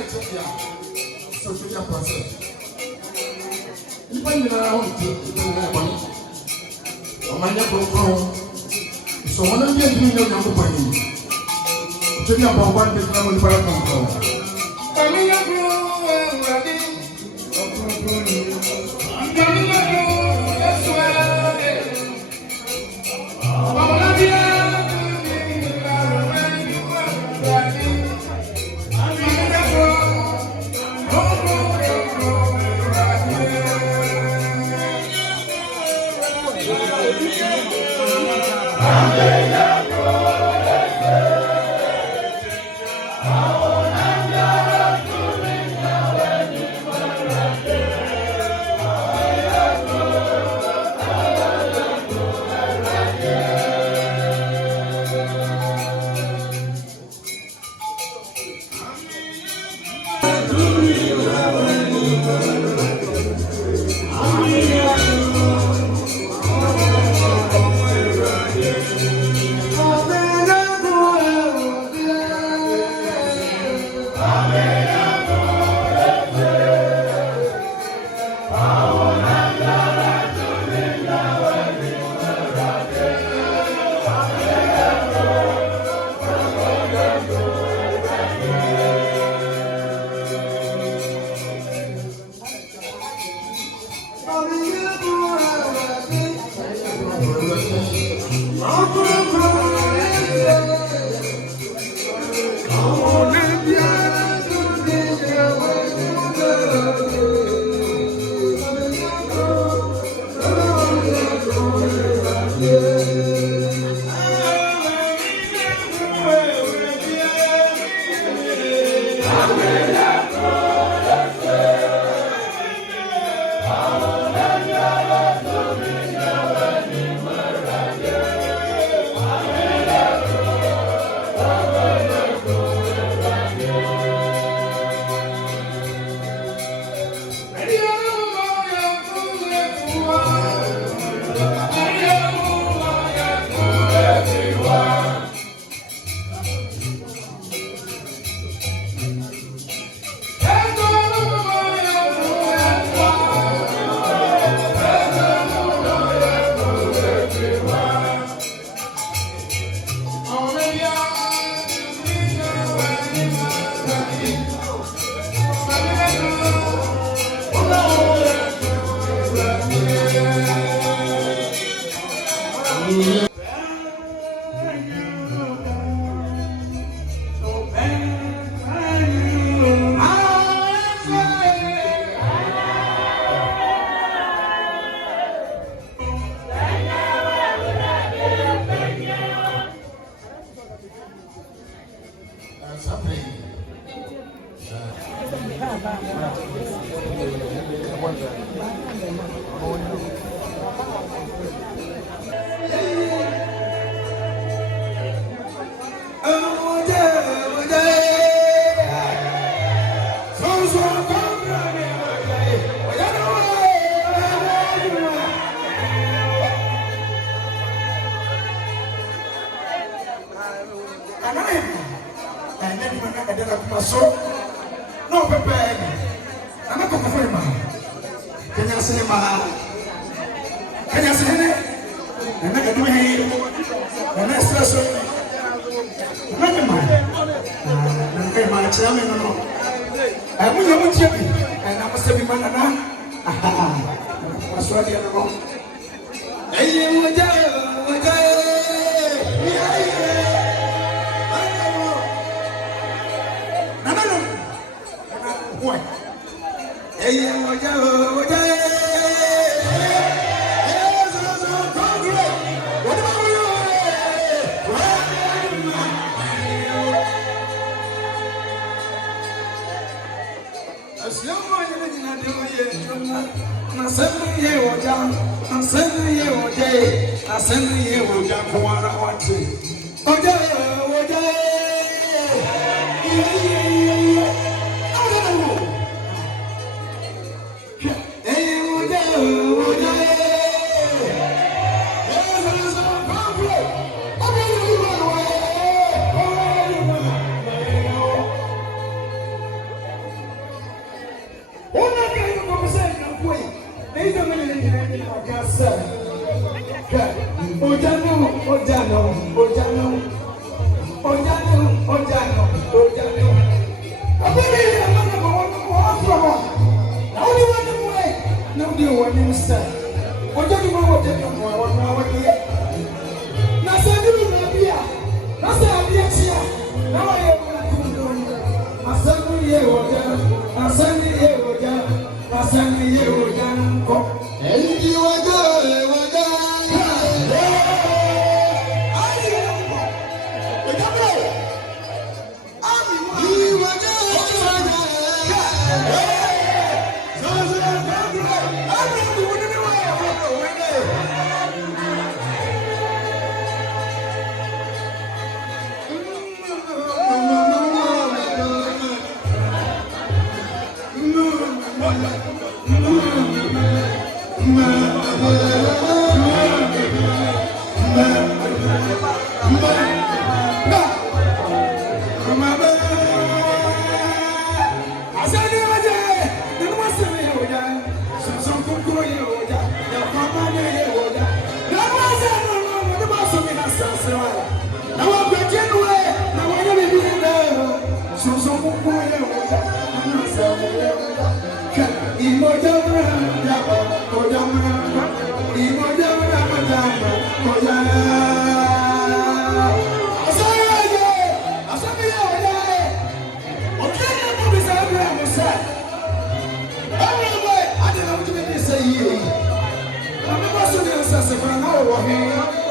Ethiopia, social process. Even in our own money, or my nephew, so one of the young company, Jimmy about one big family for a control. No, prepare. I'm not going to find my. Can you say my? Can you say it? And I can do it. And that's so. Look at mine. I'm my chairman. I will have a chippy. And I must have been man. Aha. What's what the other one? Hey, you ni sa. Ojo ni mo wo de ni mo wa na wa de. Na se ni na bia. Na se abia chia. Na wa ye ku. Asani ye oja. Asani ye oja. Asani ye oja ko. Endi oja oja. I'm